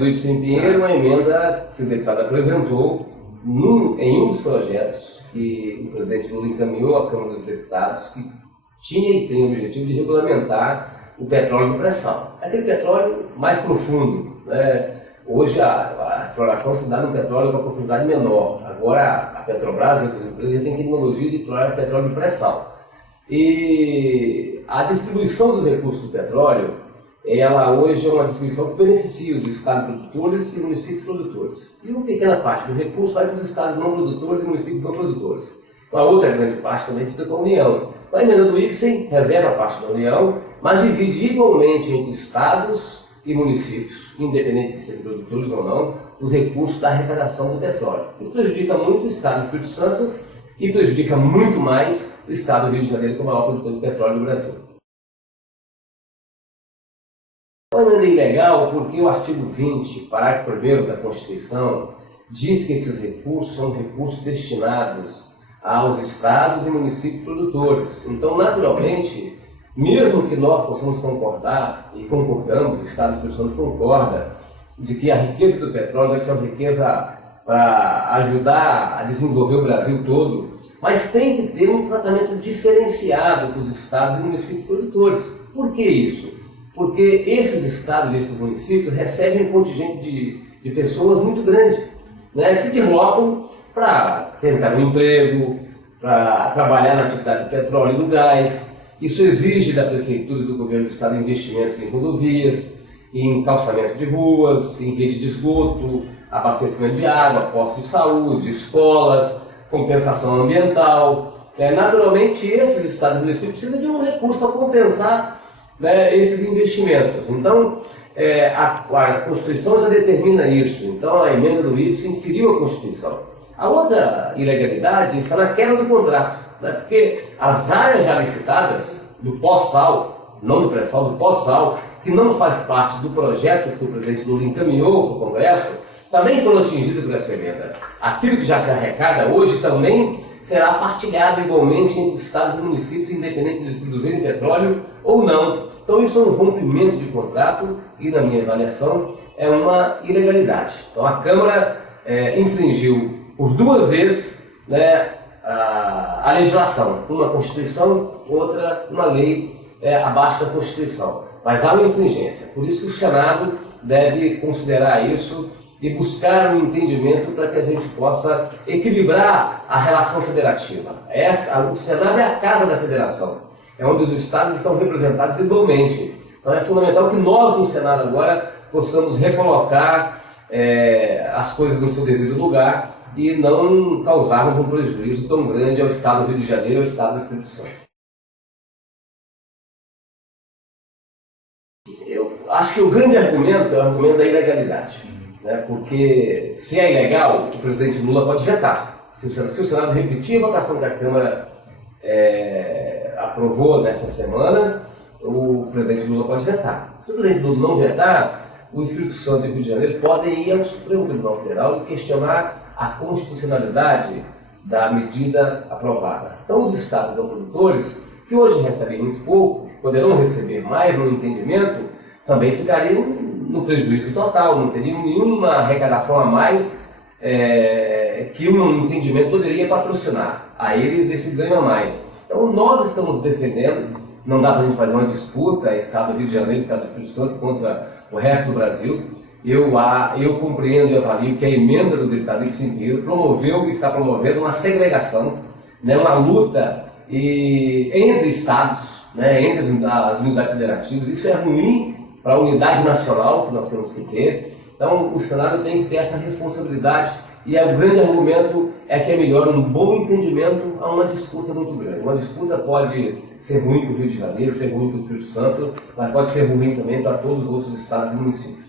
do Ibsen Pinheiro, uma emenda que o deputado apresentou em um dos projetos que o presidente Lula encaminhou à Câmara dos Deputados, que tinha e tem o objetivo de regulamentar o petróleo de pré-sal. Aquele petróleo mais profundo, né? Hoje a exploração se dá no petróleo com uma profundidade menor. Agora a Petrobras e outras empresas já têm tecnologia de explorar esse petróleo de pré-sal. E a distribuição dos recursos do petróleo, ela hoje é uma distribuição que beneficia os estados produtores e municípios produtores. E uma pequena parte do recurso vai para os estados não produtores e municípios não produtores. Uma outra grande parte também fica com a União. Então a emenda do Ibsen reserva a parte da União, mas divide igualmente entre estados e municípios, independente de serem produtores ou não, os recursos da arrecadação do petróleo. Isso prejudica muito o estado do Espírito Santo e prejudica muito mais o estado do Rio de Janeiro, que é o maior produtor de petróleo do Brasil. É uma emenda ilegal porque o artigo 20, parágrafo 1º da Constituição, diz que esses recursos são recursos destinados aos estados e municípios produtores. Então, naturalmente, mesmo que nós possamos concordar, e concordamos, o Estado do Espírito Santo concorda, de que a riqueza do petróleo deve ser uma riqueza para ajudar a desenvolver o Brasil todo, mas tem que ter um tratamento diferenciado para os estados e municípios produtores. Por que isso? Porque esses estados e esses municípios recebem um contingente de pessoas muito grande, né, que se deslocam para tentar um emprego, para trabalhar na atividade do petróleo e do gás. Isso exige da Prefeitura e do Governo do Estado investimentos em rodovias, em calçamento de ruas, em rede de esgoto, abastecimento de água, postos de saúde, escolas, compensação ambiental. Naturalmente, esses estados e municípios precisam de um recurso para compensar, né, esses investimentos. Então, a Constituição já determina isso. Então, a emenda do Ibsen feriu a Constituição. A outra ilegalidade está na quebra do contrato. Porque as áreas já licitadas do pós-sal, não do pré-sal, do pós-sal, que não faz parte do projeto que o presidente Lula encaminhou para o Congresso, também foram atingidas por essa emenda. Aquilo que já se arrecada hoje também será partilhado igualmente entre os estados e municípios, independente de produzirem petróleo ou não. Então isso é um rompimento de contrato e, na minha avaliação, é uma ilegalidade. Então a Câmara infringiu por duas vezes, né, a legislação, uma Constituição, outra uma lei abaixo da Constituição. Mas há uma infringência. Por isso que o Senado deve considerar isso e buscar um entendimento para que a gente possa equilibrar a relação federativa. O Senado é a casa da federação, é onde os estados estão representados igualmente. Então é fundamental que nós no Senado agora possamos recolocar as coisas no seu devido lugar e não causarmos um prejuízo tão grande ao Estado do Rio de Janeiro e ao Estado do Espírito Santo. Eu acho que o grande argumento é o argumento da ilegalidade, né? Porque se é ilegal, o presidente Lula pode vetar. Se o Senado repetir a votação que a Câmara aprovou nessa semana, o presidente Lula pode vetar. Se o presidente Lula não vetar, o Espírito Santo e o Rio de Janeiro podem ir ao Supremo Tribunal Federal e questionar a constitucionalidade da medida aprovada. Então, os estados não produtores, que hoje recebem muito pouco, poderão receber mais no entendimento, também ficariam no prejuízo total, não teriam nenhuma arrecadação a mais que um entendimento poderia patrocinar. A eles esse ganho a mais. Então, nós estamos defendendo, não dá para a gente fazer uma disputa, Estado do Rio de Janeiro, Estado do Espírito Santo, contra o resto do Brasil. Eu compreendo e avalio que a emenda do deputado Ibsen Pinheiro promoveu e está promovendo uma segregação, né, uma luta entre estados, né, entre as unidades federativas. Isso é ruim para a unidade nacional que nós temos que ter. Então, o Senado tem que ter essa responsabilidade e o grande argumento é que é melhor um bom entendimento a uma disputa muito grande. Uma disputa pode ser ruim para o Rio de Janeiro, ser ruim para o Espírito Santo, mas pode ser ruim também para todos os outros estados e municípios.